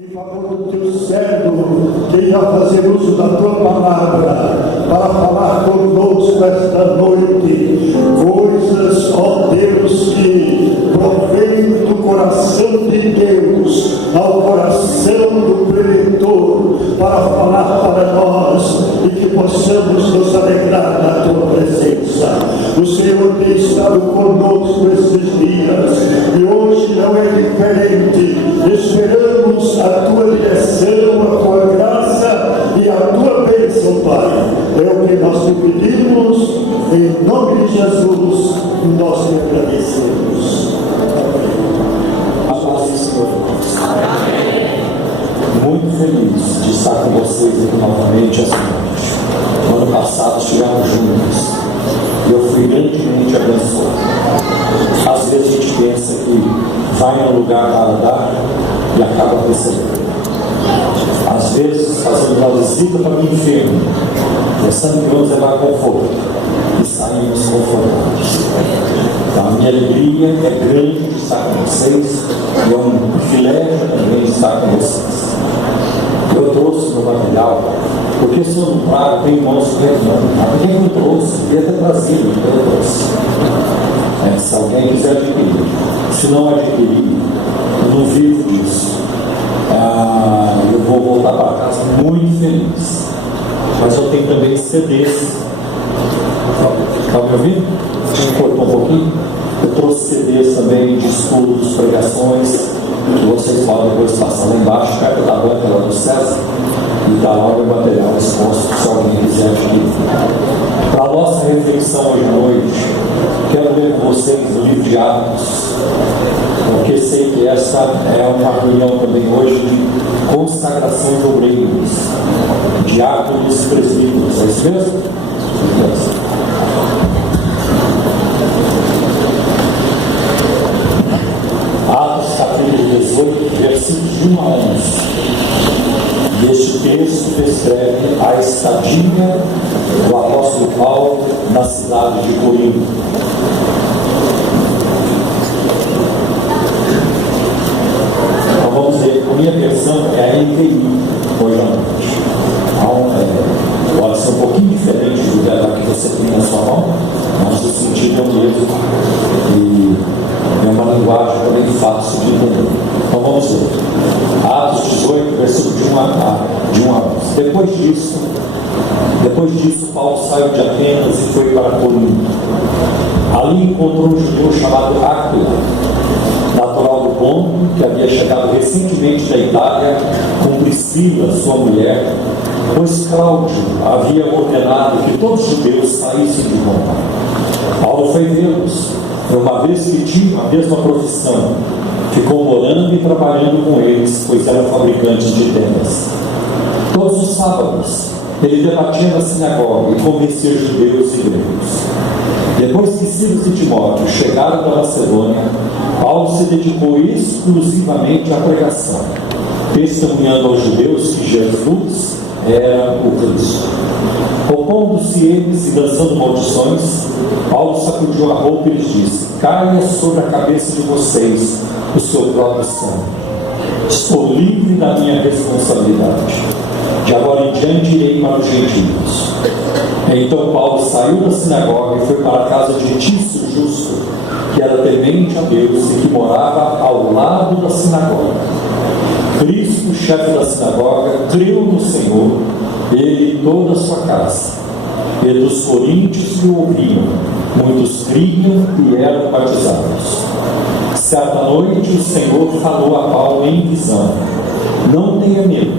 Em favor do teu servo, que irá fazer uso da tua palavra para falar conosco esta noite, coisas, ó Deus, que provém do coração de Deus ao coração do preletor, para falar para nós e que possamos nos alegrar na tua presença. O Senhor tem estado conosco esses dias e hoje não é diferente. Esperamos a tua direção, a tua graça e a tua bênção, Pai. É o que nós te pedimos, em nome de Jesus, nós te agradecemos. Amém. Muito feliz de estar com vocês aqui novamente essa noite. No ano passado estivemos juntos e eu fui grandemente abençoado. Às vezes a gente pensa que vai num lugar para dar e acaba recebendo. Às vezes fazendo uma visita para o enfermo, pensando que vamos levar conforto e saímos confortados. Então a minha alegria é grande de estar com vocês e é um privilégio também de estar com vocês. Eu trouxe no material, porque se eu não trago, tem irmãos que reclamam. Por que eu não trouxe? Devia ter trazido, eu trouxe. Se alguém quiser adquirir, se não adquirir, eu não vivo disso. Eu vou voltar para casa muito feliz. Mas eu tenho também CDs. Está me ouvindo? Cortou um pouquinho? Eu trouxe CDs também de estudos, pregações, que vocês podem depois passar lá embaixo, perto da banca lá do César, e está lá o material exposto, se alguém quiser adquirir. Para a nossa reflexão hoje à noite, quero ler com vocês o livro de Atos, porque sei que essa é uma reunião também hoje de consagração de obreiros, diáconos e presbíteros. É isso mesmo? Atos capítulo 18, versículos de 1 a 11. E este texto descreve a estadia do apóstolo Paulo na cidade de Corinto. Então vamos ver, a minha versão é a NVI hoje à noite. Então, pode ser um pouquinho diferente do que você tem na sua mão, mas o sentido é o mesmo e é uma linguagem também fácil de entender. Então vamos ver. Atos 18, versículo de 1 a 11. Depois disso, Paulo saiu de Atenas e foi para Corinto. Ali encontrou um judeu chamado Áquila, natural do Ponto, que havia chegado recentemente da Itália com Priscila, sua mulher, pois Cláudio havia ordenado que todos os judeus saíssem de Roma. Paulo foi vê-los, uma vez que tinham a mesma profissão, ficou morando e trabalhando com eles, pois eram fabricantes de tendas. Todos os sábados, ele debatia na sinagoga e convencia judeus e gregos. Depois que Silas e Timóteo chegaram da Macedônia, Paulo se dedicou exclusivamente à pregação, testemunhando aos judeus que Jesus era o Cristo. Opondo-se eles e dançando maldições, Paulo sacudiu a roupa e lhes disse: caia sobre a cabeça de vocês o seu próprio sangue. Estou livre da minha responsabilidade. De agora em diante irei para os gentios. Então Paulo saiu da sinagoga e foi para a casa de Tício Justo, que era temente a Deus e que morava ao lado da sinagoga. Cristo, chefe da sinagoga, creu no Senhor, ele e toda a sua casa. E dos coríntios que o ouviam, muitos criam e eram batizados. Certa noite o Senhor falou a Paulo em visão: não tenha medo,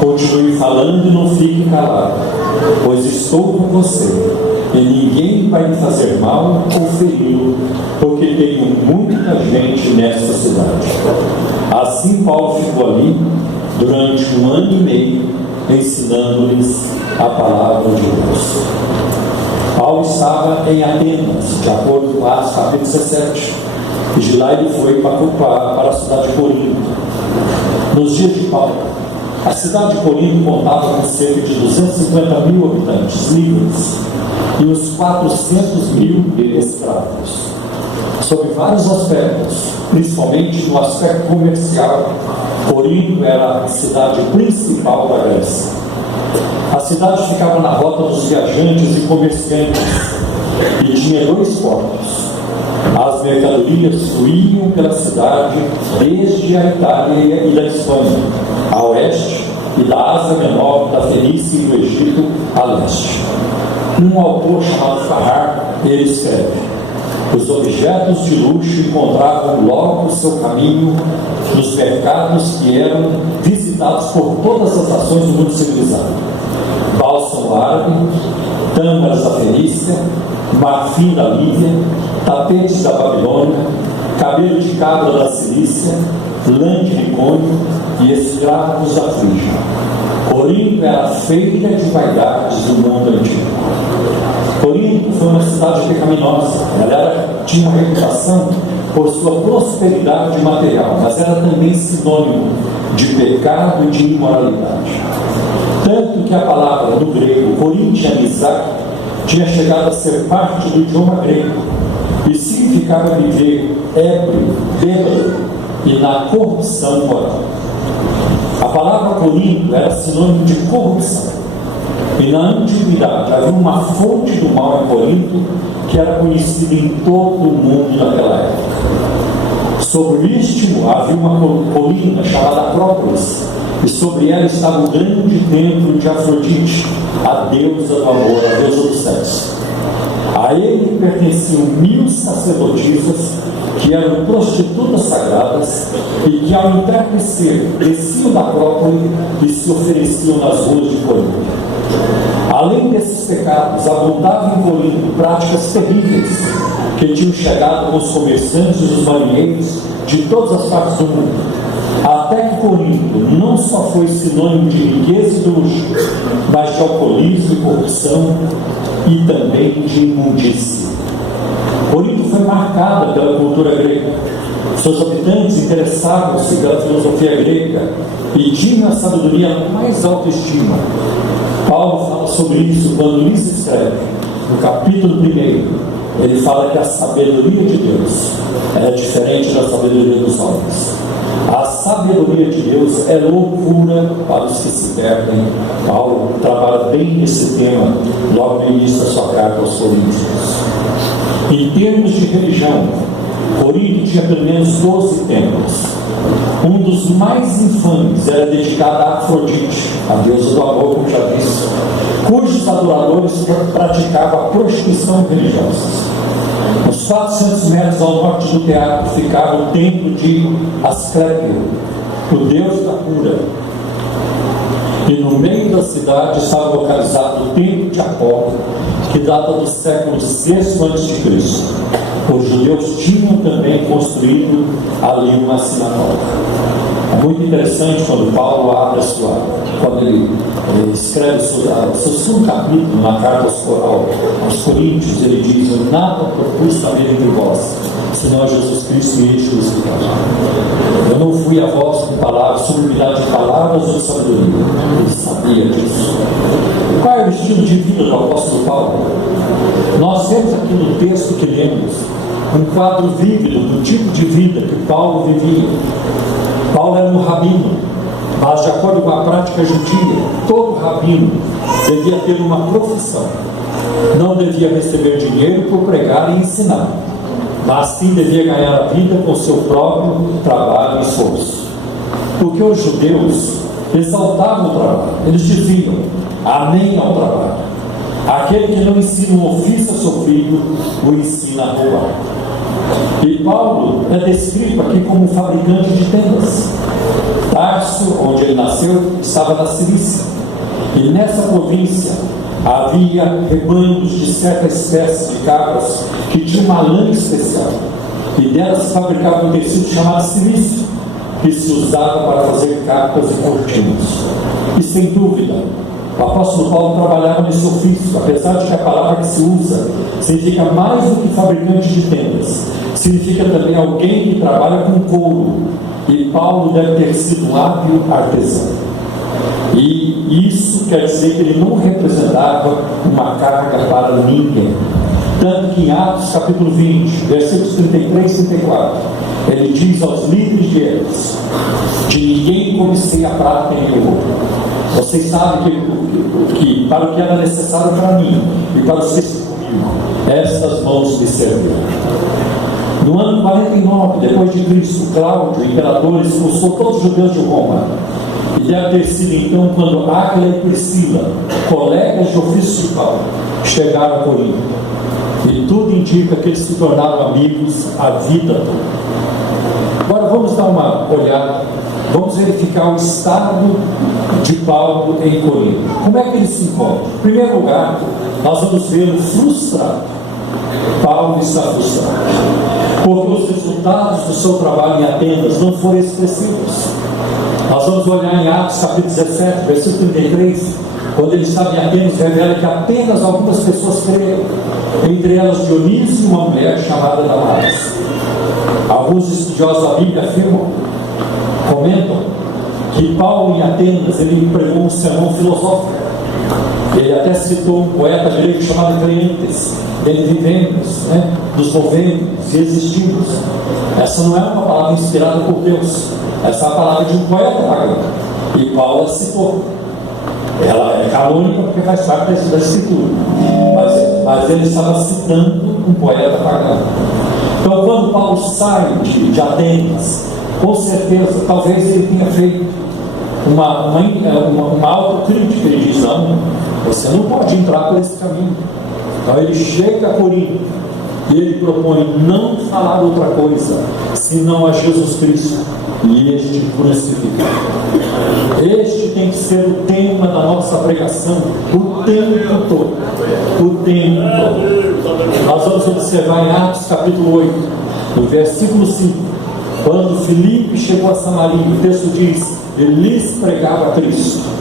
continue falando e não fique calado, pois estou com você, e ninguém vai lhe fazer mal ou feri-lo, porque tenho muita gente nesta cidade. Assim Paulo ficou ali durante 1 ano e meio, ensinando-lhes a palavra de Deus. Paulo estava em Atenas, de acordo com Atos capítulo 17, e de lá ele foi para a cidade de Corinto. Nos dias de Paulo, a cidade de Corinto contava com cerca de 250 mil habitantes livres e uns 400 mil escravos. Sob vários aspectos, principalmente no aspecto comercial, Corinto era a cidade principal da Grécia. A cidade ficava na rota dos viajantes e comerciantes e tinha 2 portos. As mercadorias fluíam pela cidade desde a Itália e da Espanha a oeste, e da Ásia Menor, da Fenícia e do Egito a leste. Um autor chamado Farrar, ele escreve: os objetos de luxo encontravam logo o seu caminho nos mercados que eram visitados por todas as nações do mundo civilizado. Bálsamo árabe, tâmaras da Fenícia, marfim da Líbia, tapetes da Babilônia, cabelo de cabra da Cilícia, lã de Icônio e escravos da Frígia. Corinto era a feira de vaidades do mundo antigo. Corinto foi uma cidade pecaminosa. Ela tinha uma reputação por sua prosperidade material, mas era também sinônimo de pecado e de imoralidade. Tanto que a palavra do grego Corinthianizar tinha chegado a ser parte do idioma grego e significava viver ébrio, bêbado e na corrupção moral. A palavra Corinto era sinônimo de corrupção. E na antiguidade havia uma fonte do mal em Corinto que era conhecida em todo o mundo naquela época. Sobre o istmo havia uma colina chamada Acrópolis, e sobre ela estava o grande templo de Afrodite, a deusa do amor, a deusa do sexo. A ele pertenciam 1000 sacerdotisas que eram prostitutas sagradas e que, ao entardecer, desciam da Acrópole e se ofereciam nas ruas de Corinto. Além desses pecados, abundavam em Corinto práticas terríveis que tinham chegado com os comerciantes e os marinheiros de todas as partes do mundo. Até que Corinto não só foi sinônimo de riqueza e de luxo, mas de alcoolismo e corrupção e também de imundícia. Corinto foi marcada pela cultura grega. Seus habitantes interessavam-se pela filosofia grega e tinham a sabedoria mais autoestima. Paulo fala sobre isso quando lhes escreve, no capítulo 1. Ele fala que a sabedoria de Deus é diferente da sabedoria dos homens. A sabedoria de Deus é loucura para os que se perdem. Paulo trabalha bem nesse tema logo no início da sua carta aos Coríntios. Em termos de religião, Corinto tinha pelo menos 12 templos. Um dos mais infames era dedicado a Afrodite, a deusa do amor, como já disse, cujos adoradores praticavam a prostituição religiosa. Uns 400 metros ao norte do teatro ficava o templo de Asclépio, o deus da cura. E no meio da cidade estava localizado o templo de Apolo, que data do século VI a.C. Os judeus tinham também construído ali uma sinagoga. É muito interessante quando Paulo abre quando ele escreve o seu segundo capítulo na carta aos Coríntios, ele diz: nada propus saber entre vós, senão Jesus Cristo e Ele crucificado. Eu não fui a vós com palavras, sublimidade de palavras ou de sabedoria. Ele sabia disso. Qual é o estilo de vida do apóstolo Paulo? Nós temos aqui no texto que lemos um quadro vívido do tipo de vida que Paulo vivia. Paulo era um rabino, mas de acordo com a prática judia, todo rabino devia ter uma profissão. Não devia receber dinheiro por pregar e ensinar, mas sim devia ganhar a vida com seu próprio trabalho e esforço. Porque os judeus exaltavam o trabalho. Eles diziam: amém ao trabalho. Aquele que não ensina um ofício a seu filho, o ensina a roubar. E Paulo é descrito aqui como um fabricante de tendas. Tarso, onde ele nasceu, estava na Cilícia. E nessa província havia rebanhos de certa espécie de cabras que tinham uma lã especial. E delas se fabricava um tecido chamado cilício, que se usava para fazer capas e cortinas. E sem dúvida, o apóstolo Paulo trabalhava nesse ofício, apesar de que a palavra que se usa significa mais do que fabricante de tendas, significa também alguém que trabalha com couro, e Paulo deve ter sido um hábil artesão. E isso quer dizer que ele não representava uma carga para ninguém. Tanto que em Atos capítulo 20, versículos 33 e 34, ele diz aos líderes deles: de ninguém cobicei a prata nem o ouro. Vocês sabem que para o que era necessário para mim e para os que estão comigo, estas mãos me serviram. No ano 49 depois de Cristo, Cláudio, o imperador, expulsou todos os judeus de Roma. E deve ter sido então quando Áquila e Priscila, colegas de ofício de Paulo, chegaram a Corinto. E tudo indica que eles se tornaram amigos a vida toda. Agora vamos dar uma olhada, vamos verificar o estado de Paulo em Corinto. Como é que ele se encontra? Em primeiro lugar, nós vamos vê-lo frustrado. Paulo está frustrado, porque os resultados do seu trabalho em Atenas não foram expressivos. Nós vamos olhar em Atos capítulo 17, versículo 33, quando ele estava em Atenas, revela que apenas algumas pessoas creram, entre elas Dionísio e uma mulher chamada Damaris. Alguns estudiosos da Bíblia afirmam, comentam, que Paulo em Atenas, ele pregou um sermão filosófico. Ele até citou um poeta grego chamado Cleentes: ele vivemos, nos movemos e existimos. Essa não é uma palavra inspirada por Deus, essa é a palavra de um poeta pagão, e Paulo a citou. Ela é canônica porque faz parte da escritura, mas ele estava citando um poeta pagão. Então, quando Paulo sai de Atenas, com certeza, talvez ele tenha feito uma autocrítica. Ele diz: não, você não pode entrar por esse caminho. Então ele chega a Corinto e ele propõe não falar outra coisa senão a Jesus Cristo e este crucificado. Este tem que ser o tema da nossa pregação o tempo todo. O tempo todo. Nós vamos observar em Atos capítulo 8, no versículo 5, quando Filipe chegou a Samaria, o texto diz: ele lhes pregava Cristo.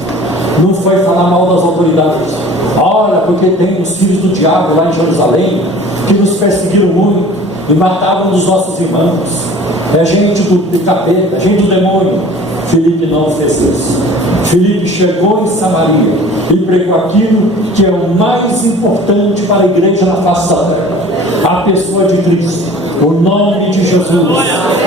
Não foi falar mal das autoridades. Olha, porque tem os filhos do diabo lá em Jerusalém que nos perseguiram muito e matavam os nossos irmãos. É gente do capeta, gente do demônio. Filipe não fez isso. Filipe chegou em Samaria e pregou aquilo que é o mais importante para a igreja na face da terra: a pessoa de Cristo, o nome de Jesus,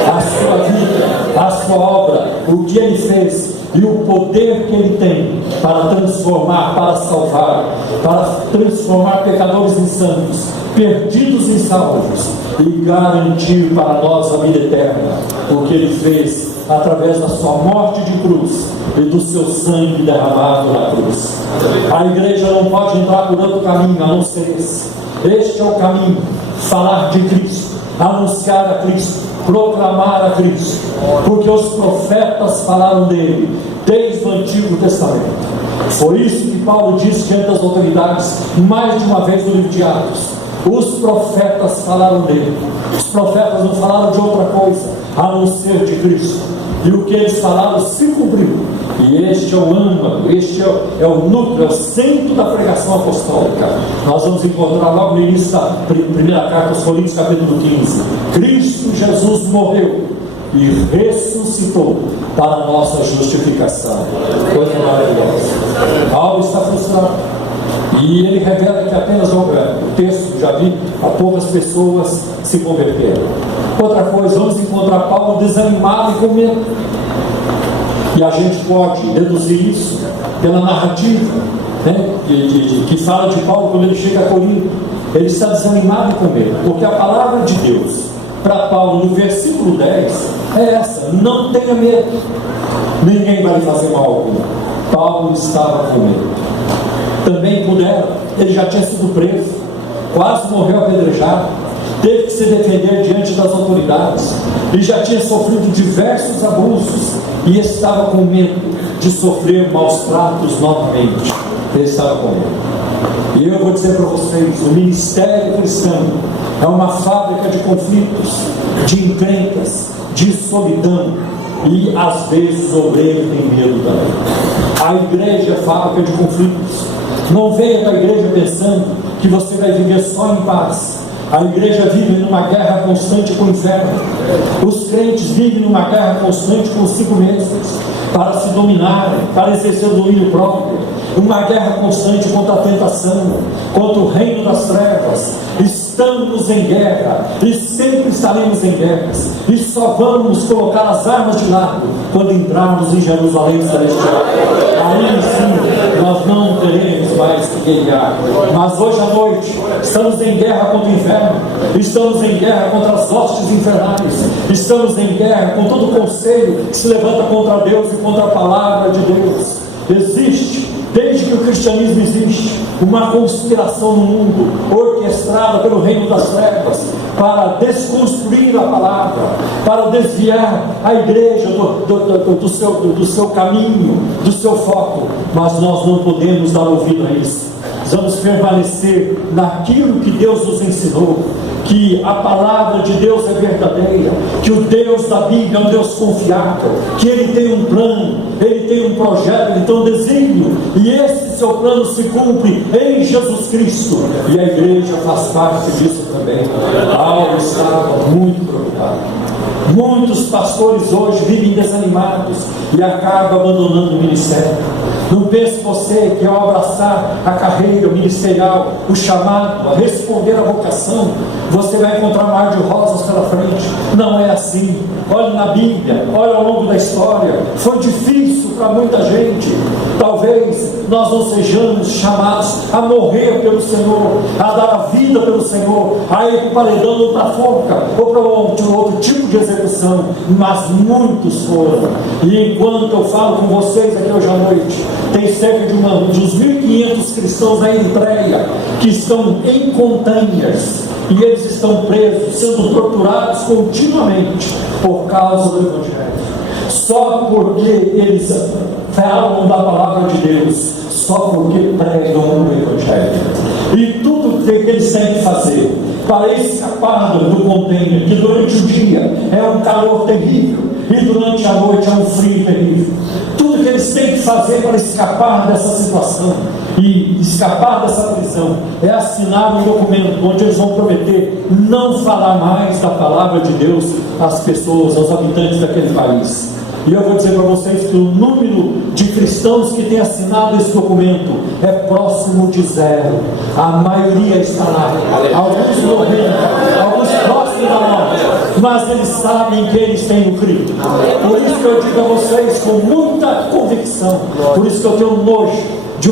a sua vida, a sua obra, o que ele fez e o poder que ele tem para transformar, para salvar, para transformar pecadores em santos, perdidos em salvos, e garantir para nós a vida eterna, o que ele fez através da sua morte de cruz e do seu sangue derramado na cruz. A igreja não pode entrar por outro caminho a não ser esse. Este é o caminho: falar de Cristo, anunciar a Cristo, proclamar a Cristo, porque os profetas falaram dele desde o Antigo Testamento. Foi isso que Paulo disse diante das autoridades mais de uma vez no livro de Atos: os profetas falaram dele. Os profetas não falaram de outra coisa a não ser de Cristo, e o que eles falaram se cumpriu. E este é o âmago, este é o núcleo, é o centro da pregação apostólica. Nós vamos encontrar logo no início da primeira carta aos Coríntios, capítulo 15: Cristo Jesus morreu e ressuscitou para a nossa justificação. Coisa maravilhosa. Paulo está frustrado, e ele revela que apenas o texto, já vi, a poucas pessoas se converteram. Outra coisa, vamos encontrar Paulo desanimado e com medo. E a gente pode deduzir isso pela narrativa, que fala de Paulo quando ele chega a Corinto. Ele está desanimado e com medo, porque a palavra de Deus para Paulo no versículo 10 é essa: não tenha medo, ninguém vai lhe fazer mal algum. Paulo estava com medo. Também puderam, ele já tinha sido preso, quase morreu apedrejado, teve que se defender diante das autoridades e já tinha sofrido diversos abusos e estava com medo de sofrer maus tratos novamente. Ele estava com medo. E eu vou dizer para vocês: o ministério cristão é uma fábrica de conflitos, de encrencas, de solidão, e às vezes o obreiro tem medo também. A igreja é fábrica de conflitos. Não venha para a igreja pensando que você vai viver só em paz. A igreja vive numa guerra constante com o inferno. Os crentes vivem numa guerra constante consigo mesmos, para se dominarem, para exercer o domínio próprio. Uma guerra constante contra a tentação, contra o reino das trevas, estamos em guerra e sempre estaremos em guerras, e só vamos colocar as armas de lado quando entrarmos em Jerusalém Celestial. Aí sim nós não teremos mais que guerrear. Mas hoje à noite estamos em guerra contra o inferno, estamos em guerra contra as hostes infernais, estamos em guerra com todo o conselho que se levanta contra Deus e contra a palavra de Deus. Existe, desde que o cristianismo existe, uma conspiração no mundo orquestrada pelo reino das trevas para desconstruir a palavra, para desviar a igreja do seu caminho, do seu foco. Mas nós não podemos dar ouvido a isso. Vamos permanecer naquilo que Deus nos ensinou, que a palavra de Deus é verdadeira, que o Deus da Bíblia é um Deus confiável, que Ele tem um plano, Ele tem um projeto, Ele tem um desígnio, e esse seu plano se cumpre em Jesus Cristo, e a igreja faz parte disso também. Paulo estava muito preocupado. Muitos pastores hoje vivem desanimados e acabam abandonando o ministério. Não pense você que ao abraçar a carreira ministerial, o chamado, a responder à vocação, você vai encontrar um mar de rosas pela frente. Não é assim. Olhe na Bíblia, olhe ao longo da história. Foi difícil para muita gente. Talvez nós não sejamos chamados a morrer pelo Senhor, a dar a vida pelo Senhor, a ir para o paredão ou para a forca, ou para outro tipo de execução, mas muitos foram. E enquanto eu falo com vocês aqui hoje à noite, tem cerca de uns 1.500 cristãos na Eritreia que estão em containers, e eles estão presos, sendo torturados continuamente por causa do Evangelho, só porque eles falam da palavra de Deus, só porque pregam o Evangelho. E tudo que eles têm que fazer para escapar do container, que durante o dia é um calor terrível e durante a noite é um frio terrível, tudo que eles têm que fazer para escapar dessa situação e escapar dessa prisão é assinar um documento onde eles vão prometer não falar mais da palavra de Deus às pessoas, aos habitantes daquele país. E eu vou dizer para vocês que o número de cristãos que tem assinado esse documento é próximo de zero. A maioria está lá, alguns morrendo, alguns próximos da morte, mas eles sabem que eles têm o Cristo. Por isso que eu digo a vocês com muita convicção, por isso que eu tenho nojo de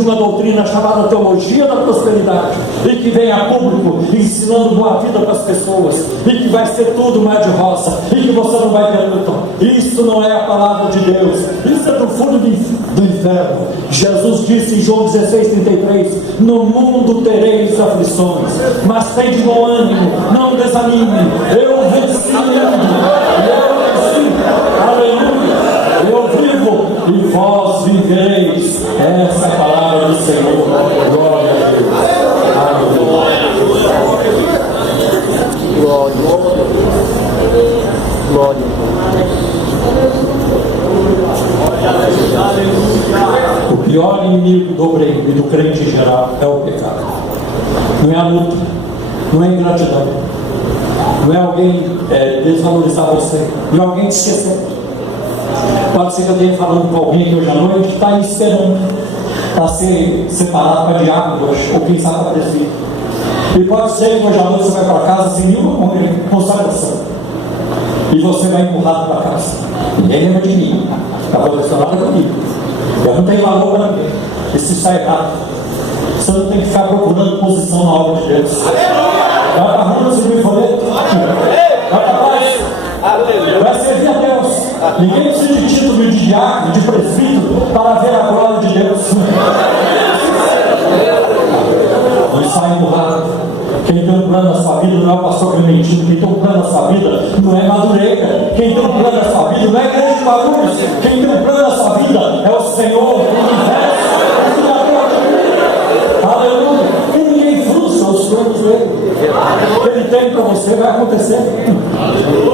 uma doutrina chamada teologia da prosperidade, e que vem a público ensinando boa vida para as pessoas, e que vai ser tudo mar de rosa, e que você não vai ter luta. Isso não é a palavra de Deus, isso é do fundo do inferno. Jesus disse em João 16:33: no mundo tereis aflições, mas tem de bom ânimo, não desanime, eu venci o mundo, aleluia, eu vivo e vós vivereis. Essa é a palavra do Senhor. Glória a Deus. Aleluia. Glória. O pior inimigo do obreiro e do crente em geral é o pecado. Não é a luta, não é a ingratidão, não é alguém desvalorizar você, não é alguém te esquecer. Pode ser que eu tenha falando com alguém aqui hoje à noite que está aí esperando para ser separado para diácono hoje, ou quem sabe para presbítero. E pode ser que hoje à noite você vai para casa sem nenhuma consagração, e você vai empurrado para casa. Ninguém lembra de mim, está acontecendo nada comigo, eu não tenho valor para ninguém. Isso está errado. Você não tem que ficar procurando posição na obra de Deus. Vai para a rua, se me folheto, vai para trás, vai servir a Deus. Ninguém precisa de título de diácono, de presbítero, para ver a glória de Deus. Não sai empurrado. Quem tem um plano na sua vida não é o pastor Clementino. Quem tem um plano na sua vida não é Madureira. Quem tem um plano na sua vida não é Igreja de Barulhos. Quem tem um plano na sua vida é o Senhor, o universo, o Criador. Aleluia. E ninguém frustra os planos dele. Ele tem para você, vai acontecer.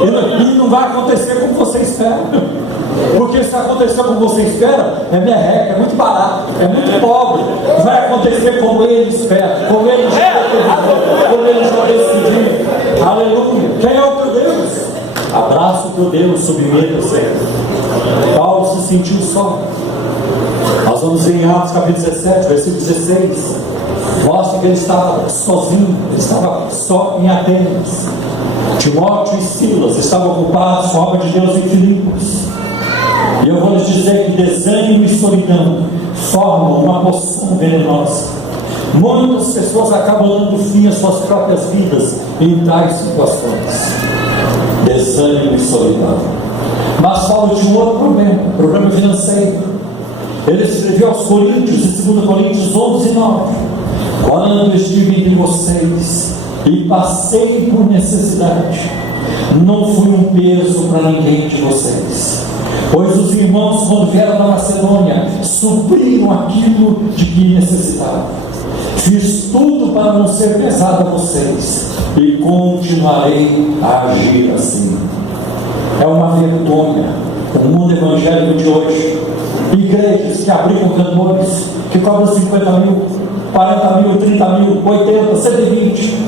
E não vai acontecer como você espera. Porque se acontecer como você espera, é merreca, é muito barato, é muito pobre. Vai acontecer como ele espera, como ele já decidiu. Aleluia. Quem é o teu Deus? Abraça o teu Deus, submeta-se. Paulo se sentiu só. Nós vamos em Atos capítulo 17, versículo 16. Mostra que ele estava sozinho, ele estava só em Atenas. Timóteo e Silas estavam ocupados com a obra de Deus em Filipos. E eu vou lhes dizer que desânimo e solidão formam uma poção venenosa. Muitas pessoas acabam dando fim às suas próprias vidas em tais situações. Desânimo e solidão. Mas Paulo tinha um outro problema financeiro. Ele escreveu aos Coríntios, em 2 Coríntios 11:9: quando estive entre vocês e passei por necessidade, não fui um peso para ninguém de vocês, pois os irmãos, quando vieram da Macedônia, supriram aquilo de que necessitavam. Fiz tudo para não ser pesado a vocês e continuarei a agir assim. É uma vergonha o mundo evangélico de hoje. Igrejas que abrigam cantores que cobram 50 mil, 40 mil, 30 mil, 80, 120.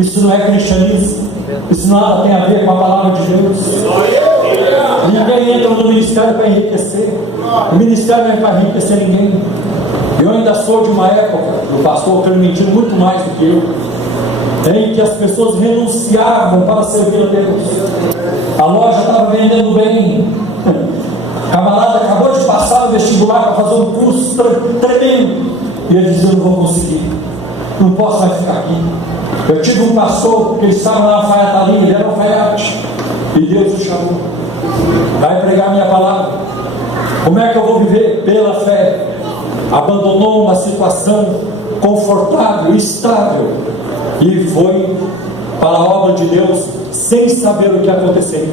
Isso não é cristianismo. Isso nada tem a ver com a palavra de Deus. Ninguém entra no ministério para enriquecer. O ministério não é para enriquecer ninguém. Eu ainda sou de uma época, o pastor permitiu muito mais do que eu, em que as pessoas renunciavam para servir a Deus. A loja estava vendendo bem. Camarada acabou de passar o vestibular para fazer um curso tremendo. E ele dizia: eu não vou conseguir, não posso mais ficar aqui. Eu tive um pastor que estava na alfaiataria, ele era alfaiate, e Deus o chamou: vai pregar minha palavra. Como é que eu vou viver? Pela fé. Abandonou uma situação confortável, estável, e foi para a obra de Deus sem saber o que aconteceria.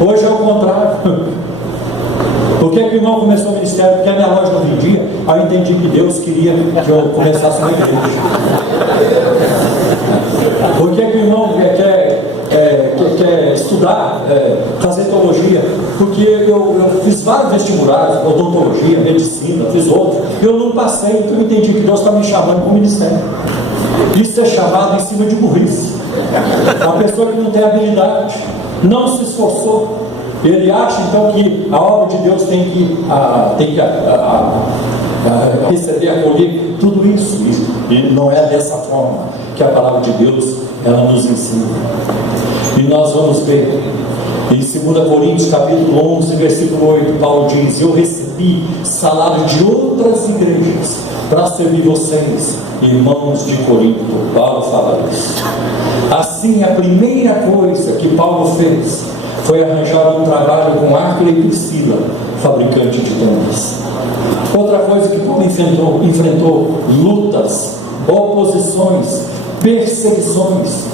Hoje é o contrário. Por que o irmão começou o ministério? Porque a minha loja não vendia. Aí eu entendi que Deus queria que eu começasse uma igreja. Por que o irmão quer estudar, fazer teologia? Porque eu fiz vários vestibulares, odontologia, medicina, fiz outros. Eu não passei, então eu entendi que Deus está me chamando para o ministério. Isso é chamado em cima de burrice. A pessoa que não tem habilidade, não se esforçou. Ele acha então que a obra de Deus tem que receber, acolher tudo isso. E não é dessa forma que a palavra de Deus ela nos ensina. E nós vamos ver em 2 Coríntios capítulo 11, versículo 8, Paulo diz: eu recebi salário de outras igrejas para servir vocês, irmãos de Corinto. Paulo fala isso. Assim, a primeira coisa que Paulo fez foi arranjar um trabalho com Áquila e Priscila, fabricante de tendas. Outra coisa que Paulo enfrentou lutas, oposições, perseguições,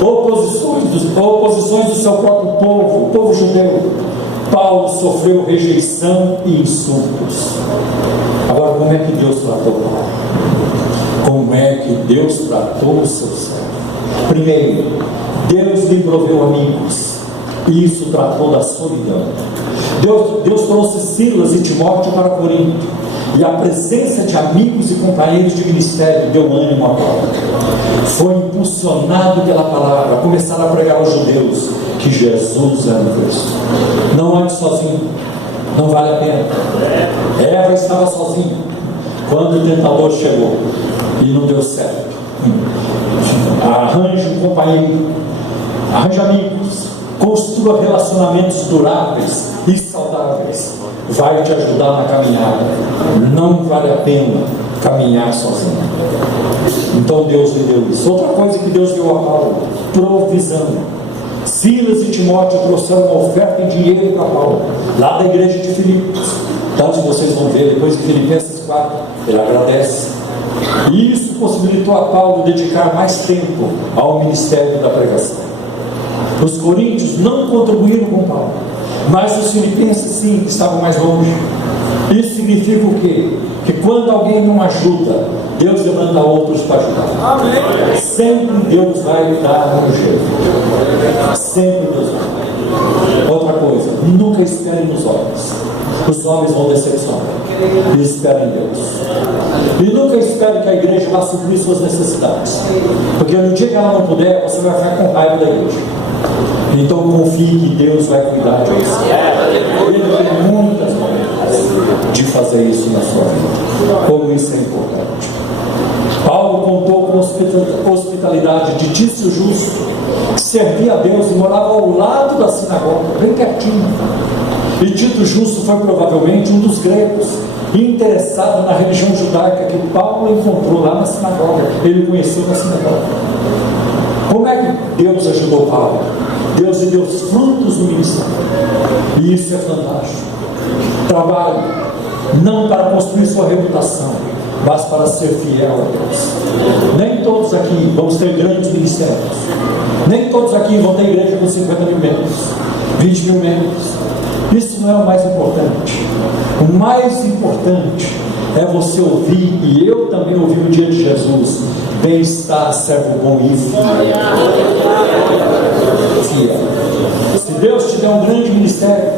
oposições do seu próprio povo, o povo judeu. Paulo sofreu rejeição e insultos. Agora, como é que Deus tratou Paulo? Como é que Deus tratou o seu servo? Primeiro, Deus lhe proveu amigos. E isso tratou da solidão. Deus trouxe Silas e Timóteo para Corinto, e a presença de amigos e companheiros de ministério deu ânimo a Paulo. Foi impulsionado pela palavra a começar a pregar aos judeus que Jesus era o Cristo. Não ande sozinho, não vale a pena. Eva estava sozinha quando o tentador chegou e não deu certo. Arranje um companheiro, arranje amigos, construa relacionamentos duráveis e saudáveis. Vai te ajudar na caminhada. Não vale a pena caminhar sozinho. Então Deus lhe deu isso. Outra coisa que Deus deu a Paulo: provisão. Silas e Timóteo trouxeram uma oferta em dinheiro para Paulo, lá da igreja de Filipos. Então vocês vão ver depois em Filipenses 4, ele agradece. E isso possibilitou a Paulo dedicar mais tempo ao ministério da pregação. Os coríntios não contribuíram com Paulo, mas os filipenses sim, que estavam mais longe. Isso significa o quê? Que quando alguém não ajuda, Deus demanda outros para ajudar. Amém. Sempre Deus vai dar um jeito. Sempre Deus vai. Outra coisa, nunca espere nos homens. Os homens vão decepcionar. E espere em Deus. E nunca espere que a igreja vá suprir suas necessidades, porque no dia que ela não puder, você vai ficar com raiva da igreja. Então confie que Deus vai cuidar de você. Ele tem muitas maneiras de fazer isso na sua vida. Como isso é importante. Paulo contou com a hospitalidade de Tício Justo, que servia a Deus e morava ao lado da sinagoga, bem pertinho. E Tito Justo foi provavelmente um dos gregos interessado na religião judaica que Paulo encontrou lá na sinagoga. Ele conheceu na sinagoga. Como é que Deus ajudou Paulo? Deus lhe deu os frutos do ministério. E isso é fantástico. Trabalhe não para construir sua reputação, mas para ser fiel a Deus. Nem todos aqui vamos ter grandes ministérios. Nem todos aqui vão ter igreja com 50 mil membros, 20 mil membros. Isso não é o mais importante. O mais importante é você ouvir, e eu também ouvi no dia de Jesus: bem-estar, servo bom e fiel. Se Deus te der um grande ministério,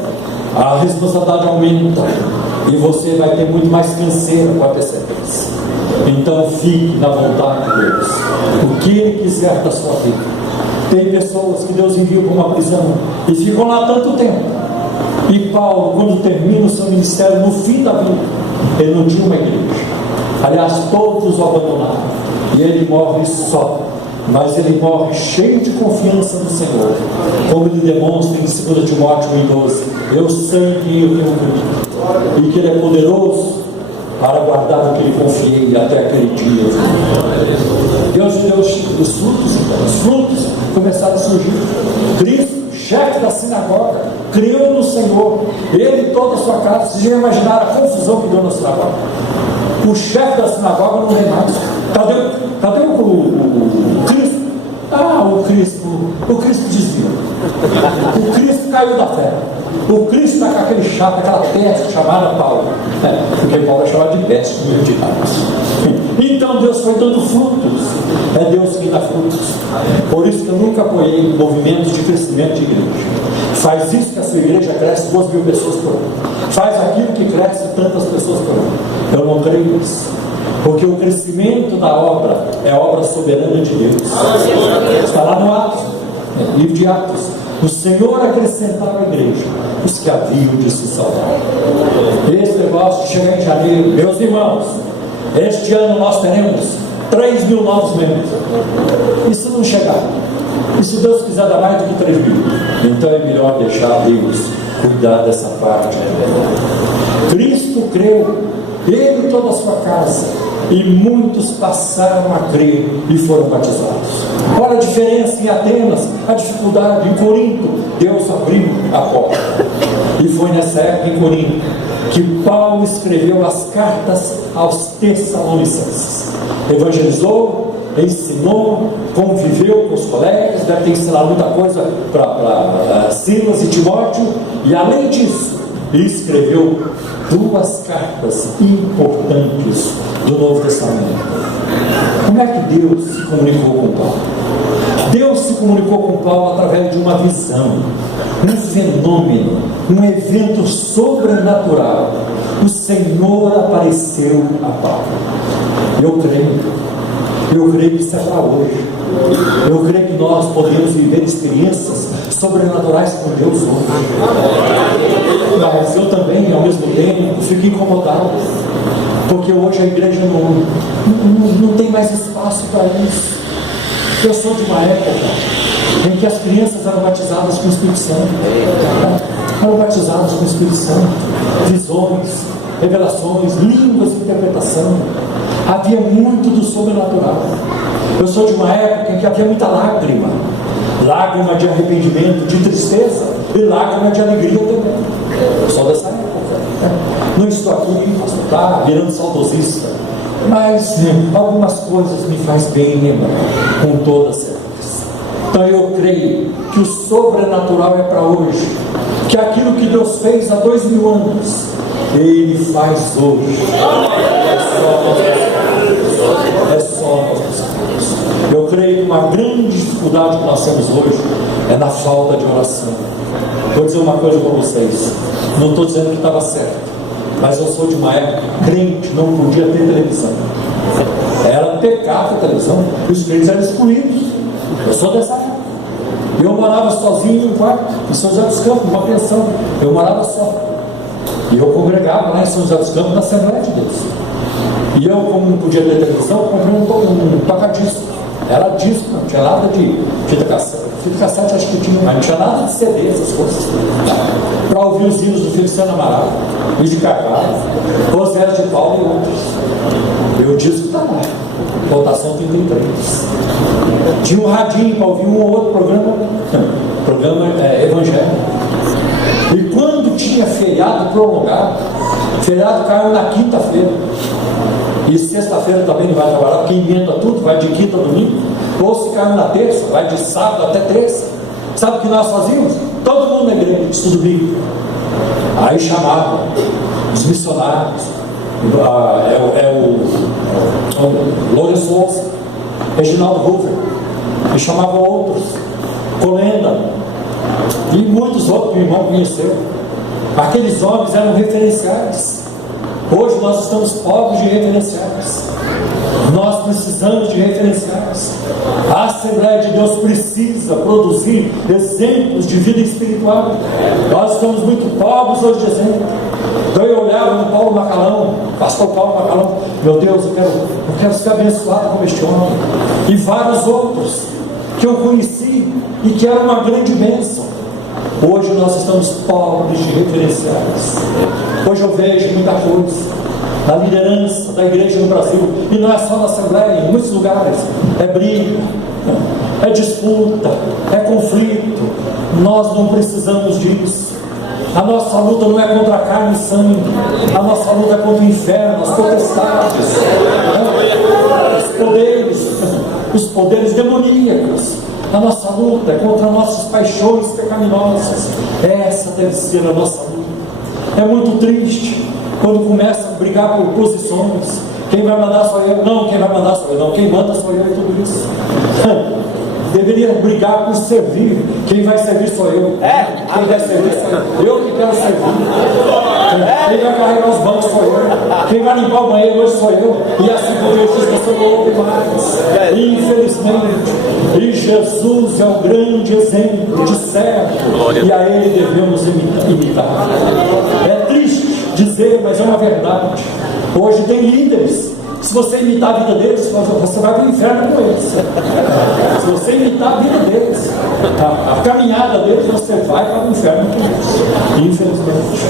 a responsabilidade aumenta e você vai ter muito mais canseira, com a certeza. Então fique na vontade de Deus, o que Ele quiser da sua vida. Tem pessoas que Deus enviou para uma prisão e ficam lá tanto tempo. E Paulo, quando termina o seu ministério, no fim da vida, ele não tinha uma igreja. Aliás, todos o abandonaram. E ele morre só. Mas ele morre cheio de confiança no Senhor. Como ele demonstra em 2 Timóteo 1,12. Eu sei que eu tenho crido. E que ele é poderoso para guardar o que ele confiei até aquele dia. Deus deu os frutos, então. Os frutos começaram a surgir. Cristo, chefe da sinagoga, criou no Senhor, ele e toda a sua casa. Vocês já imaginaram a confusão que deu na sinagoga? O chefe da sinagoga não vem mais. Cadê o Cristo? O Cristo desviou. O Cristo caiu da fé. O Cristo está com aquele chato, aquela peste chamada Paulo. Porque Paulo é chamado de peste, no meio de Carlos. Então Deus foi dando frutos. É Deus que dá frutos. Por isso que eu nunca apoiei movimentos de crescimento de igreja. Faz isso que a sua igreja cresce 2.000 pessoas por ano. Faz aquilo que cresce tantas pessoas por ano. Eu não creio nisso. Porque o crescimento da obra é obra soberana de Deus. Está lá no Atos, livro de Atos. O Senhor acrescentava à igreja os que haviam de se salvar. Esse negócio de chegar em janeiro, meus irmãos, este ano nós teremos 3.000 novos membros. E se não chegar? E se Deus quiser dar mais do que 3.000? Então é melhor deixar Deus cuidar dessa parte. Cristo creu, ele e toda a sua casa, e muitos passaram a crer e foram batizados. Olha a diferença em Atenas, a dificuldade. Em Corinto, Deus abriu a porta. E foi nessa época em Corinto que Paulo escreveu as cartas aos Tessalonicenses. Evangelizou, ensinou, conviveu com os colegas, deve ter ensinado muita coisa para Silas e Timóteo, e além disso, escreveu 2 cartas importantes do Novo Testamento. Como é que Deus se comunicou com Paulo? Deus se comunicou com Paulo através de uma visão, um fenômeno, um evento sobrenatural. O Senhor apareceu a Paulo. Eu creio que isso é para hoje. Eu creio que nós podemos viver experiências sobrenaturais com Deus hoje. Mas eu também, ao mesmo tempo, fico incomodado, porque hoje a igreja não tem mais espaço para isso. Eu sou de uma época em que as crianças eram batizadas com o Espírito Santo. Eram batizadas com o Espírito Santo. Visões, revelações, línguas, interpretação. Havia muito do sobrenatural. Eu sou de uma época em que havia muita lágrima. Lágrima de arrependimento, de tristeza, e lágrima de alegria também. Eu sou dessa época. Não estou aqui virando saudosista, mas algumas coisas me faz bem lembrar, com toda certeza. Então eu creio que o sobrenatural é para hoje, que aquilo que Deus fez há 2.000 anos, Ele faz hoje. É só nós. Eu creio que uma grande dificuldade que nós temos hoje é na falta de oração. Vou dizer uma coisa para vocês, não estou dizendo que estava certo, mas eu sou de uma época crente, não podia ter televisão. Era pecado a televisão, os crentes eram excluídos. Eu sou dessa época. Eu morava sozinho em um quarto, em São José dos Campos, uma pensão. Eu morava só. E eu congregava lá em São José dos Campos, na Assembleia de Deus. E eu, como não podia ter televisão, comprei um toca-disco. Era disco, não tinha nada de fita cassete. Fita cassete acho que tinha, mas não tinha nada de CD, essas coisas. Para ouvir os hinos do Feliciano Amaral, Luiz de Carvalho, José de Paulo e outros. E o disco está lá, votação 33. Tinha um radinho para ouvir um ou outro programa evangélico. E quando tinha feriado prolongado, feriado caiu na quinta-feira. E sexta-feira também não vai trabalhar, porque emenda tudo, vai de quinta a domingo. Ou se caiu na terça, vai de sábado até terça. Sabe o que nós fazíamos? Todo mundo na igreja, estudo bíblico. Aí chamava os missionários, o Lourenço Souza, Reginaldo Hoover, e chamavam outros, Colenda, e muitos outros que o irmão conheceu. Aqueles homens eram referenciais. Hoje nós estamos pobres de referenciais. Nós precisamos de referenciais. A Assembleia de Deus precisa produzir exemplos de vida espiritual. Nós estamos muito pobres hoje de exemplo. Então eu olhava no Paulo Macalão, pastor Paulo Macalão, meu Deus, eu quero ser abençoado como este homem. E vários outros que eu conheci e que eram uma grande bênção. Hoje nós estamos pobres de referenciais. Hoje eu vejo muita coisa na liderança da igreja no Brasil, e não é só na Assembleia, em muitos lugares é briga, é disputa, é conflito. Nós não precisamos disso. A nossa luta não é contra a carne e sangue, a nossa luta é contra o inferno, as potestades, os poderes demoníacos. A nossa luta é contra nossas paixões pecaminosas. Essa deve ser a nossa luta. É muito triste quando começa a brigar por posições. Quem vai mandar sou eu? Não, quem vai mandar sou eu? Não, quem manda sou eu, e tudo isso. Deveria brigar por servir. Quem vai servir sou eu. Quem vai servir sou eu. Eu que quero servir. Quem vai carregar os bancos sou eu. Quem vai limpar o banheiro hoje sou eu. E assim por isso eu não ouve mais. Infelizmente. E Jesus é um grande exemplo de servo. E a Ele devemos imitar. É triste dizer, mas é uma verdade. Hoje tem líderes. Se você imitar a vida deles, você vai para o inferno com eles. Se você imitar a vida deles, a caminhada deles, você vai para o inferno com eles. Infelizmente.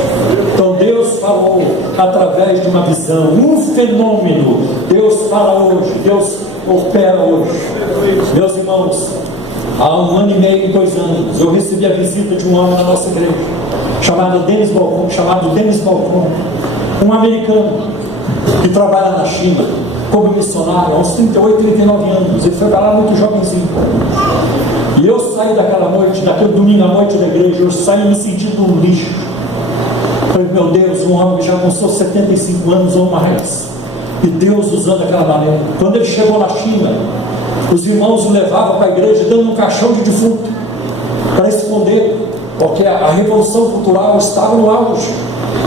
Então Deus falou através de uma visão, um fenômeno. Deus fala hoje, Deus opera hoje. Meus irmãos, há 1 ano e meio, 2 anos, eu recebi a visita de um homem na nossa igreja, chamado Denis Balcon, um americano que trabalha na China como missionário há uns 38, 39 anos. Ele foi para lá muito jovenzinho. E eu saí daquela noite, daquele domingo à noite da igreja, eu saí me sentindo um lixo. Falei, meu Deus, um homem que já com seus 75 anos ou mais, e Deus usando daquela maneira. Quando ele chegou na China, os irmãos o levavam para a igreja dando um caixão de defunto para esconder, porque a revolução cultural estava no auge.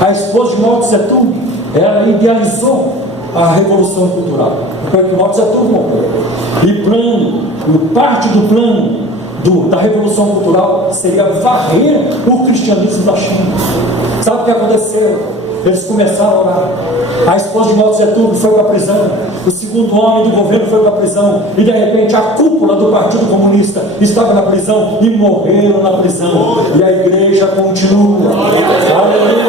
A esposa de Mao Tse Tung, ela idealizou a revolução cultural, porque Mao Tse Tung morreu. E parte do plano da revolução cultural seria varrer o cristianismo da China. Sabe o que aconteceu? Eles começaram a orar. A esposa de Mao Tse Tung foi para a prisão. O segundo homem do governo foi para a prisão. E de repente a cúpula do Partido Comunista estava na prisão e morreram na prisão. E a igreja continua. Aleluia!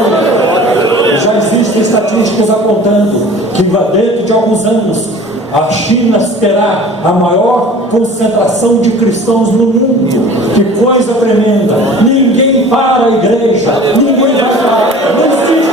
Já existem estatísticas apontando que dentro de alguns anos a China terá a maior concentração de cristãos no mundo. Que coisa tremenda! Ninguém para a igreja, ninguém vai parar. Não existe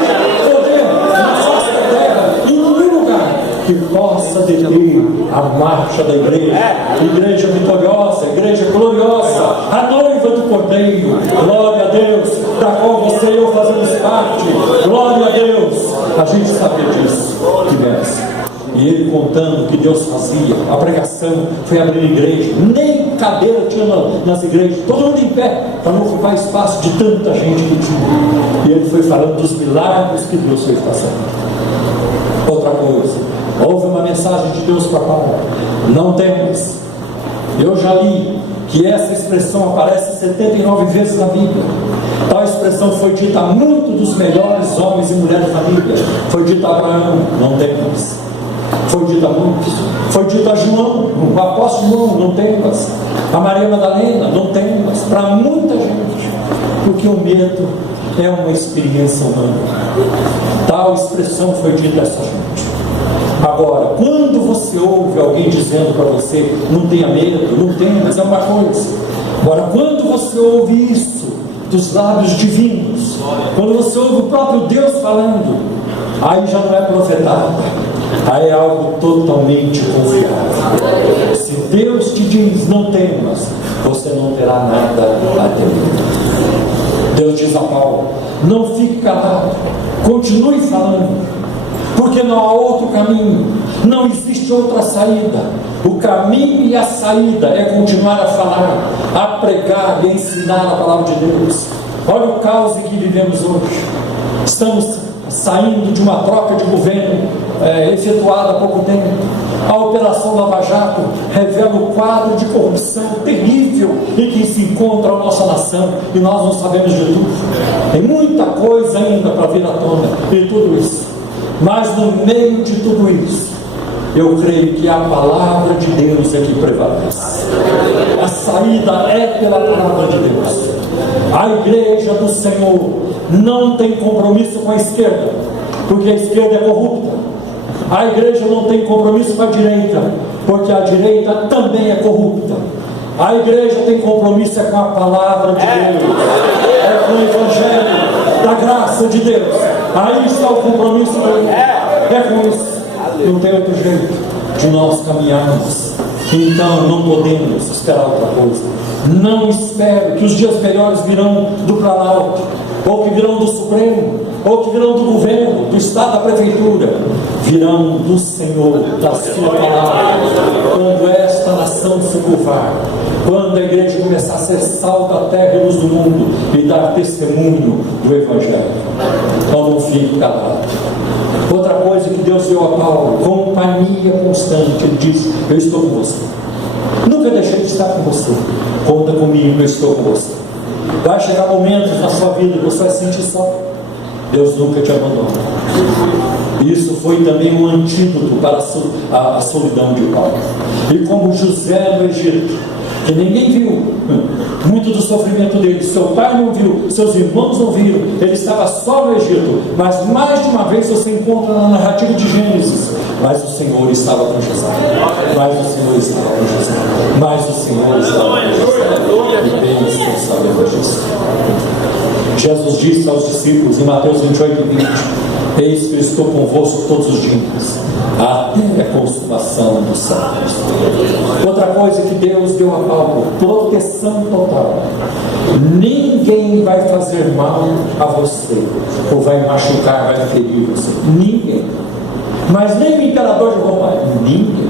poder na face da terra, em nenhum lugar, que possa deter a marcha da igreja. Igreja vitoriosa, igreja gloriosa, a noiva do Cordeiro. Glória a Deus, da qual você e eu fazemos parte. Glória a Deus. A gente sabe disso. Que benção. E ele contando o que Deus fazia. A pregação foi abrir igreja. Nem cadeira tinha nas igrejas. Todo mundo em pé, para não ocupar espaço de tanta gente que tinha. E ele foi falando dos milagres que Deus fez passar. Outra coisa, houve uma mensagem de Deus para Paulo: não temas. Eu já li que essa expressão aparece 79 vezes na Bíblia. Tal expressão foi dita a muitos dos melhores homens e mulheres da Bíblia. Foi dita a Abraão: não temas. Foi dito a muitos, foi dito a João, o apóstolo João, não temas, a Maria Madalena, não temas, para muita gente, porque o medo é uma experiência humana. Tal expressão foi dita a essa gente. Agora, quando você ouve alguém dizendo para você, não tenha medo, não temas, é uma coisa. Agora, quando você ouve isso dos lábios divinos, quando você ouve o próprio Deus falando, aí já não é profetada, aí é algo totalmente confiável. Se Deus te diz não temas, você não terá nada a temer. Deus diz a Paulo, não fique calado, continue falando, porque não há outro caminho, não existe outra saída. O caminho e a saída é continuar a falar, a pregar e a ensinar a palavra de Deus. Olha o caos em que vivemos hoje. Estamos saindo de uma troca de governo efetuada há pouco tempo. A Operação Lava Jato revela o quadro de corrupção terrível em que se encontra a nossa nação, e nós não sabemos de tudo. Tem muita coisa ainda para vir à tona e tudo isso. Mas no meio de tudo isso, eu creio que a palavra de Deus é que prevalece. A saída é pela palavra de Deus. A igreja do Senhor não tem compromisso com a esquerda, porque a esquerda é corrupta. A igreja não tem compromisso com a direita, porque a direita também é corrupta. A igreja tem compromisso com a palavra de Deus, é com o evangelho da graça de Deus. Aí está o compromisso da igreja. É com isso. Não tem outro jeito de nós caminharmos. Então não podemos esperar outra coisa. Não espero que os dias melhores virão do Planalto, ou que virão do Supremo, ou que virão do governo, do Estado, da Prefeitura. Virão do Senhor, da sua palavra. Quando esta nação se curvar, quando a igreja começar a ser sal da terra e luz do mundo e dar testemunho do Evangelho. Então não fique calado. Outra coisa que Deus deu a Paulo, companhia constante. Ele diz, eu estou com você. Nunca deixei de estar com você. Conta comigo, eu estou com você. Vai chegar momentos na sua vida que você vai se sentir só. Deus nunca te abandona. Isso foi também um antídoto para a solidão de Paulo. E como José no Egito, que ninguém viu muito do sofrimento dele, seu pai não viu, seus irmãos não viram, ele estava só no Egito. Mas mais de uma vez você encontra na narrativa de Gênesis, mas o Senhor estava com José, mas o Senhor estava com José, mas o Senhor estava com José. E bem estão sabendo disso. Jesus disse aos discípulos em Mateus 28 e 20, eis que eu estou convosco todos os dias, até a consumação dos séculos. Outra coisa que Deus deu a Paulo, proteção total. Ninguém vai fazer mal a você, ou vai machucar, vai ferir você. Ninguém. Mas nem o imperador de Roma. Ninguém.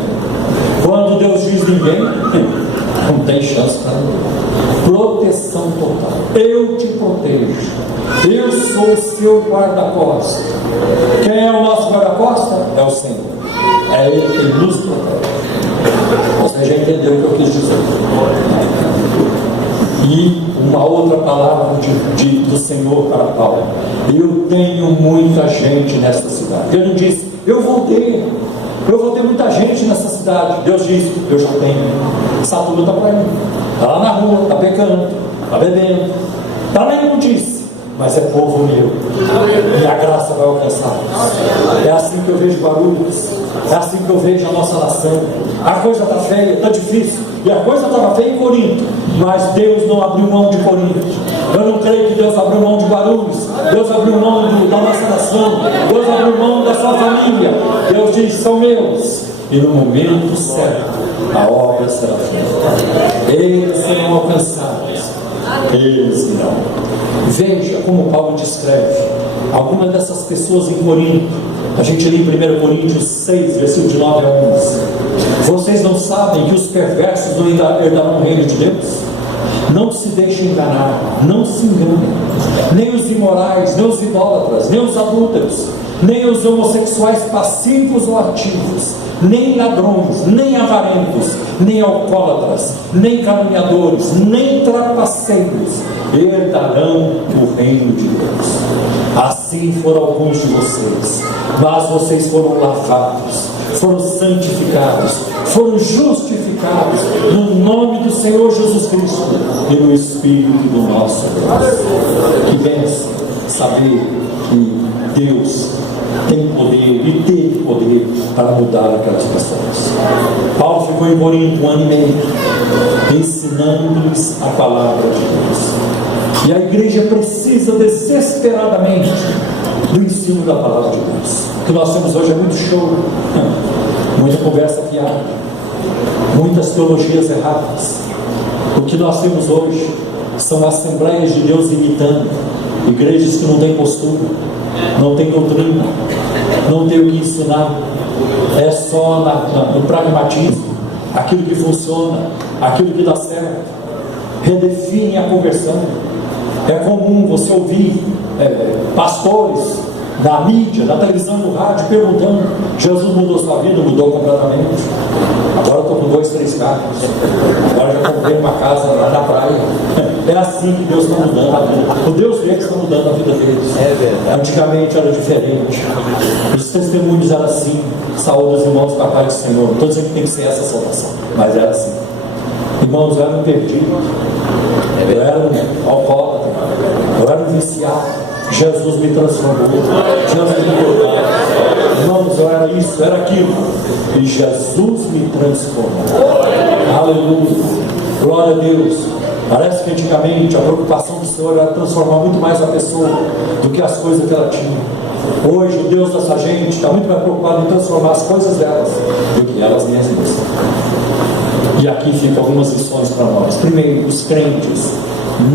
Quando Deus diz ninguém, não tem chance para ninguém. Proteção total. Eu te protejo. Eu sou o seu guarda-costas. Quem é o nosso guarda-costas? É o Senhor. É Ele que nos protege. Você já entendeu o que eu quis dizer? E uma outra palavra do Senhor para Paulo. Eu tenho muita gente nessa cidade. Ele não disse, eu vou ter muita gente nessa cidade. Deus diz, eu já tenho. Saturno está por aí, está lá na rua, está pecando, está bebendo, está na imundice, mas é povo meu, e a graça vai alcançar. É assim que eu vejo Guarulhos, é assim que eu vejo a nossa nação. A coisa está feia, está difícil, e a coisa estava feia em Corinto, mas Deus não abriu mão de Corinto. Eu não creio que Deus abriu mão de Guarulhos, Deus abriu mão da nossa nação, Deus abriu mão da sua família. Deus diz, são meus, e no momento certo a obra será feita. Eles serão alcançados, eles virão. Veja como Paulo descreve algumas dessas pessoas em Corinto. A gente lê em 1 Coríntios 6, versículo de 9 a 11. Vocês não sabem que os perversos não herdarão o reino de Deus? Não se deixem enganar, não se enganem. Nem os imorais, nem os idólatras, nem os adúlteros, nem os homossexuais passivos ou ativos, nem ladrões, nem avarentos, nem alcoólatras, nem caluniadores, nem trapaceiros herdarão o reino de Deus. Assim foram alguns de vocês, mas vocês foram lavados, foram santificados, foram justificados no nome do Senhor Jesus Cristo e no Espírito do nosso Deus. Que bênção saber que Deus tem poder e teve poder para mudar aquelas pessoas. Paulo ficou em Corinto 1 ano e meio ensinando-lhes a palavra de Deus, e a igreja precisa desesperadamente do ensino da palavra de Deus. O que nós temos hoje é muito show, muita conversa fiada, muitas teologias erradas. O que nós temos hoje são assembleias de Deus imitando, igrejas que não têm postura, não têm doutrina, não têm o que ensinar, é só no pragmatismo, aquilo que funciona, aquilo que dá certo, redefine a conversão. É comum você ouvir pastores da mídia, da televisão, no rádio, perguntando: Jesus mudou sua vida? Mudou completamente. Agora eu estou com 2, 3 carros, agora já comprei uma casa lá na praia. É assim que Deus está mudando a vida. O Deus vê que está mudando a vida deles. Antigamente era diferente, os testemunhos eram assim. Saúde os irmãos com a paz do Senhor. Não estou dizendo que tem que ser essa a salvação, mas era assim. Irmãos, eu era um perdido, eu era um alcoólatra, eu era um viciado. Jesus me transformou, Jesus me mudou. Irmãos, eu era isso, era aquilo, e Jesus me transformou. Aleluia, glória a Deus. Parece que antigamente a preocupação do Senhor era transformar muito mais a pessoa do que as coisas que ela tinha. Hoje o Deus dessa gente está muito mais preocupado em transformar as coisas delas do que elas mesmas. E aqui ficam algumas lições para nós. Primeiro, os crentes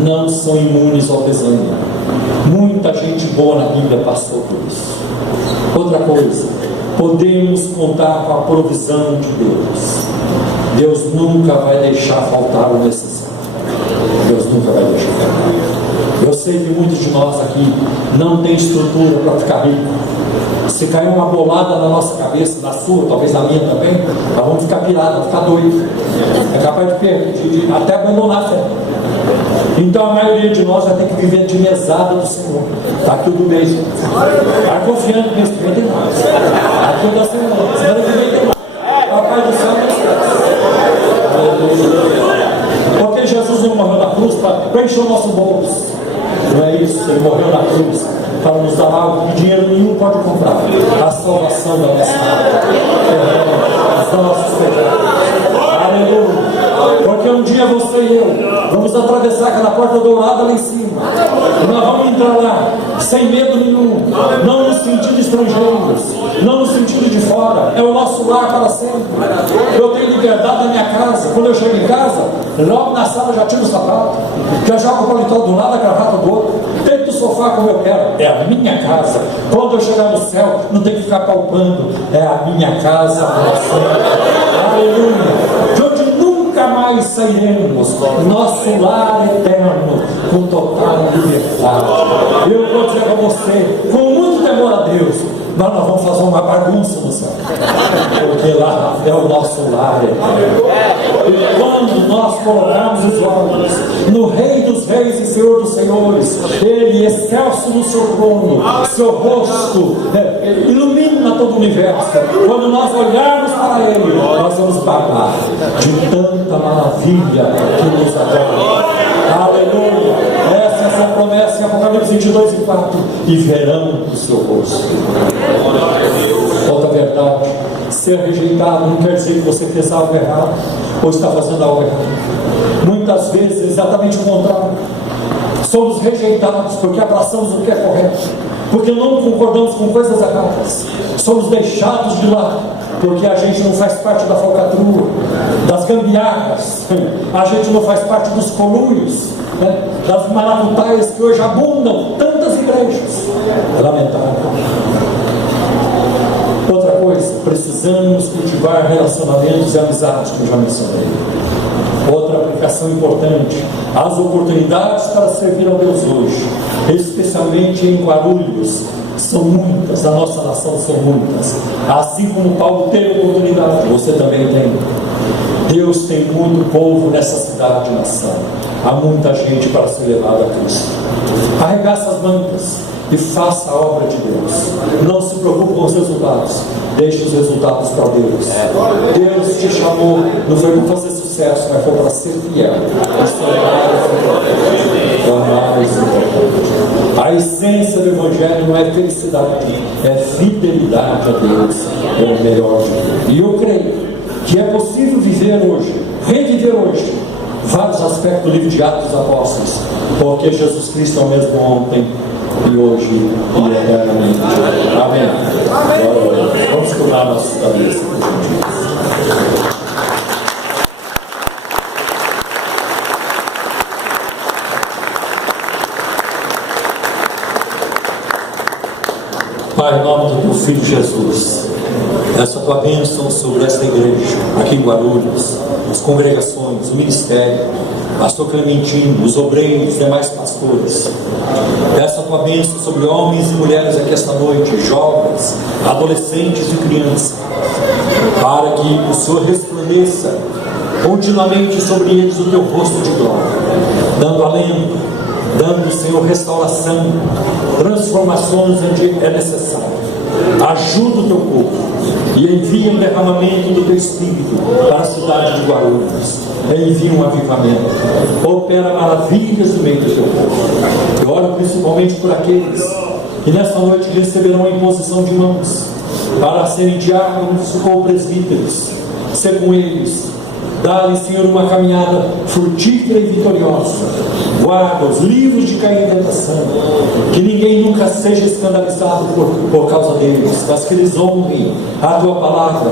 não são imunes ao desânimo. Muita gente boa na Bíblia passou por isso. Outra coisa, podemos contar com a provisão de Deus. Deus nunca vai deixar faltar o necessário. Deus nunca vai deixar faltar. Eu sei que muitos de nós aqui não tem estrutura para ficar rico. Se cair uma bolada na nossa cabeça, na sua, talvez na minha também, nós vamos ficar pirados, ficar doidos. É capaz de até abandonar a fé. Então a maioria de nós vai ter que viver de mesada do Senhor. Está tudo mesmo. Está confiando mesmo que vai ter mais. Está tudo da semana. Semana que vem tem mais. Papai do céu não esquece. Porque Jesus não morreu na cruz para encher o nosso bolso. Não é isso. Ele morreu na cruz para nos dar algo que dinheiro nenhum pode comprar. A salvação da nossa alma, os nossos pecados. Aleluia. Porque um dia você e eu vamos atravessar aquela porta dourada lá em cima, e nós vamos entrar lá sem medo nenhum, não no sentido de estrangeiros, não no sentido de fora. É o nosso lar para sempre. Eu tenho liberdade na minha casa. Quando eu chego em casa, logo na sala já tiro o sapato, já jogo o paletó do lado, a gravata do outro, deito do sofá como eu quero. É a minha casa. Quando eu chegar no céu, não tem que ficar palpando. É a minha casa para sempre. Aleluia. De onde nunca mais sairemos, nosso lar eterno, com total liberdade. Eu vou dizer para você, com muito temor a Deus, mas nós vamos fazer uma bagunça no céu, porque lá é o nosso lar eterno. E quando nós colocarmos os olhos no Rei dos Reis e Senhor dos Senhores, Ele excelso no seu trono, seu rosto ilumina todo o universo. Quando nós olharmos para Ele, nós vamos babar de tanta maravilha que nos adora. Aleluia. Essa é a promessa em Apocalipse 22 e 4. E verão o seu rosto. Outra verdade, ser rejeitado não quer dizer que você fez algo errado ou está fazendo algo errado. Muitas vezes é exatamente o contrário. Somos rejeitados porque abraçamos o que é correto, porque não concordamos com coisas erradas. Somos deixados de lado porque a gente não faz parte da falcatrua, das gambiarras, a gente não faz parte dos conluios, das maracutaias que hoje abundam tantas igrejas. É lamentável. Outra coisa, precisamos cultivar relacionamentos e amizades, como já mencionei. Outra aplicação importante, as oportunidades para servir a Deus hoje, especialmente em Guarulhos, são muitas, a nossa nação são muitas. Assim como Paulo teve oportunidade, você também tem. Deus tem muito povo nessa cidade e nação. Há muita gente para ser levada a Cristo. Arregaça as mangas, e faça a obra de Deus. Não se preocupe com os resultados, deixe os resultados para Deus. Deus te chamou, não foi para fazer sucesso, mas foi para ser fiel. Isso é mais importante. A essência do Evangelho não é felicidade, é fidelidade a Deus, é o melhor de Deus. E eu creio que é possível viver hoje, reviver hoje, vários aspectos do livro de Atos dos Apóstolos, porque Jesus Cristo é o mesmo ontem e hoje e eternamente. Amém. Amém. Vamos curvar nossa cabeça. Pai, em nome do teu Filho Jesus, essa tua bênção sobre esta igreja, aqui em Guarulhos, as congregações, o ministério, pastor Clementino, os obreiros, os demais pastores. Peço a tua bênção sobre homens e mulheres aqui esta noite, jovens, adolescentes e crianças, para que o Senhor resplandeça continuamente sobre eles o teu rosto de glória, dando alento, dando, Senhor, restauração, transformações onde é necessário. Ajuda o teu povo e envia um derramamento do teu Espírito para a cidade de Guarulhos. Envia um avivamento, opera maravilhas no meio do teu povo. Eu oro principalmente por aqueles que nesta noite receberão a imposição de mãos para serem diáconos ou presbíteros. Ser com eles, dá-lhe, Senhor, uma caminhada frutífera e vitoriosa. Guarda os livros de cair em tentação, que ninguém nunca seja escandalizado por causa deles, mas que eles honrem a tua palavra,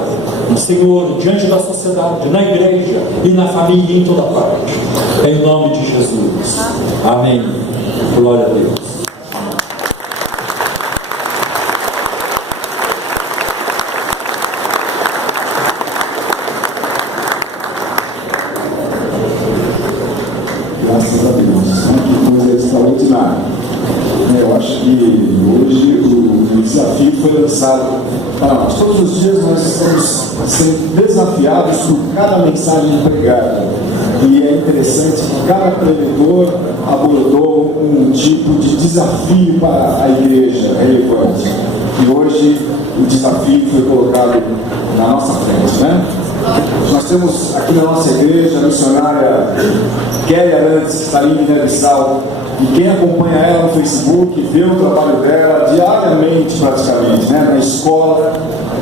Senhor, diante da sociedade, na igreja e na família e em toda parte. Em nome de Jesus. Amém. Glória a Deus. Graças a Deus, que coisa extraordinária. Eu acho que hoje o desafio foi lançado para nós. Todos os dias nós estamos sendo desafiados por cada mensagem pregada. E é interessante que cada pregador abordou um tipo de desafio para a igreja relevante. E hoje o desafio foi colocado na nossa frente, né? Nós temos aqui na nossa igreja a missionária Kelly Arantes, que está ali em Guiné-Bissau, e quem acompanha ela no Facebook vê o trabalho dela diariamente, praticamente, né? Na escola,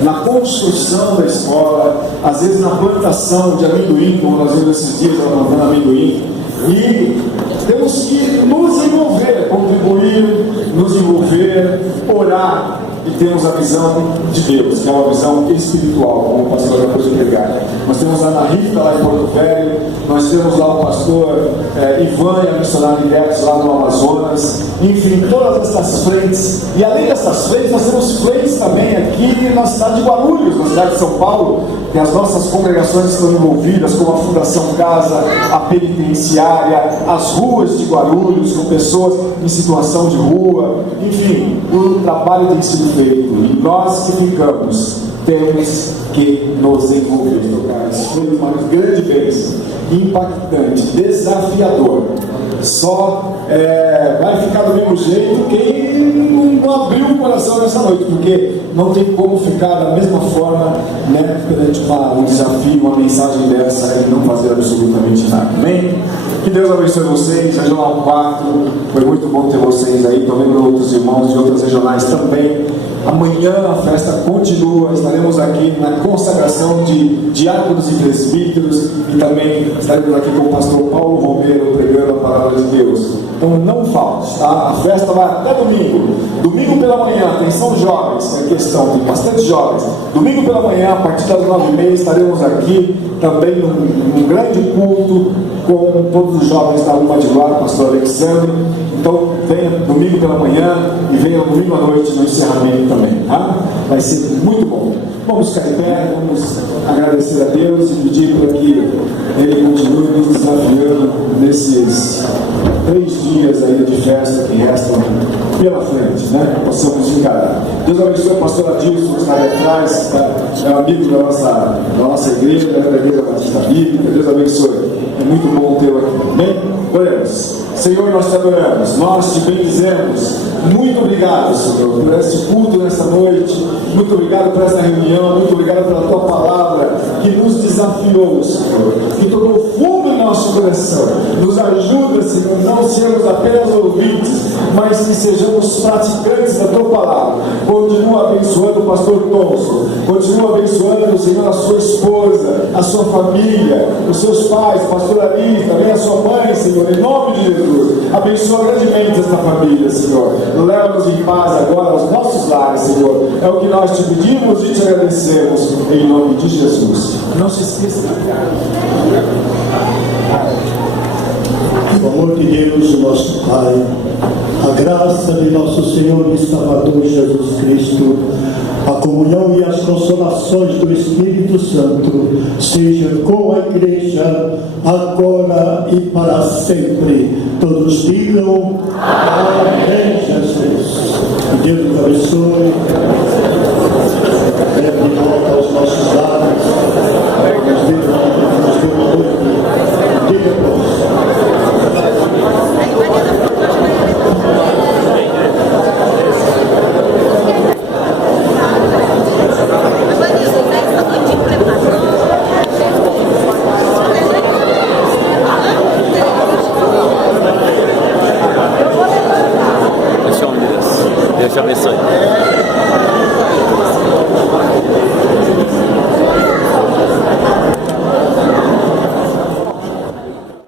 na construção da escola, às vezes na plantação de amendoim, como nós vimos esses dias, ela plantando amendoim. E temos que nos envolver, contribuir, nos envolver, orar, e temos a visão de Deus, que é uma visão espiritual, como o pastor acabou de pregar. Nós temos a Ana Rita lá em Porto Velho, nós temos lá o pastor Ivan e a missionária Ibex lá no Amazonas, enfim, todas essas frentes. E além dessas frentes, nós temos frentes também aqui na cidade de Guarulhos, na cidade de São Paulo, que as nossas congregações estão envolvidas, como a Fundação Casa, a Penitenciária, as ruas de Guarulhos, com pessoas em situação de rua, enfim, o trabalho tem sido feito. E nós que ficamos, temos que nos envolver. Isso foi uma grande bênção, impactante, desafiador. Só vai ficar do mesmo jeito quem não abriu o coração nessa noite, porque não tem como ficar da mesma forma, né, perante um desafio, uma mensagem dessa e não fazer absolutamente nada. Amém? Que Deus abençoe vocês. Regional 4, foi muito bom ter vocês aí. Estou vendo outros irmãos de outras regionais também. Amanhã a festa continua, estaremos aqui na consagração de diáconos e presbíteros e também estaremos aqui com o pastor Paulo Romero pregando a palavra de Deus. Então não falte, tá? A festa vai até domingo. Domingo pela manhã, atenção jovens, é questão, tem bastante jovens. Domingo pela manhã, a partir das 9h30, estaremos aqui também num grande culto com todos os jovens da Luma de Guarda, pastor Alexandre. Então venha domingo pela manhã e venha domingo à noite no encerramento também, tá? Vai ser muito bom. Vamos ficar em pé, vamos agradecer a Deus e pedir para que Ele continue nos desafiando nesses 3 dias aí de festa que restam pela frente, né? Que possamos encarar. Deus abençoe o pastor Adilson, que está aí atrás, é um amigo da nossa igreja, da Igreja Batista Bíblica. Deus abençoe. É muito bom tê-lo aqui. Amém? Oremos. Senhor, nós te adoramos, nós te bendizemos. Muito obrigado, Senhor, por esse culto nessa noite. Muito obrigado por essa reunião. Muito obrigado pela tua palavra que nos desafiou, Senhor, que tocou fundo em nosso coração. Nos ajuda, Senhor, não sermos apenas ouvintes, mas que sejamos praticantes da tua palavra. Continua abençoando o pastor Thomson, continua abençoando, Senhor, a sua esposa, a sua família, os seus pais, pastor Ari, também a sua mãe, Senhor, em nome de Jesus. Abençoa grandemente esta família, Senhor. Leva-nos em paz agora aos nossos lares, Senhor. É o que nós te pedimos e te agradecemos, em nome de Jesus. Não se esqueça de O amor de Deus, o nosso Pai, a graça de nosso Senhor e Salvador Jesus Cristo, a comunhão e as consolações do Espírito Santo sejam com a Igreja, agora e para sempre. Todos digam amém, Jesus. Deus nos abençoe. Leve de volta aos nossos lares. Nos vemos hoje. Diga para Deus te abençoe.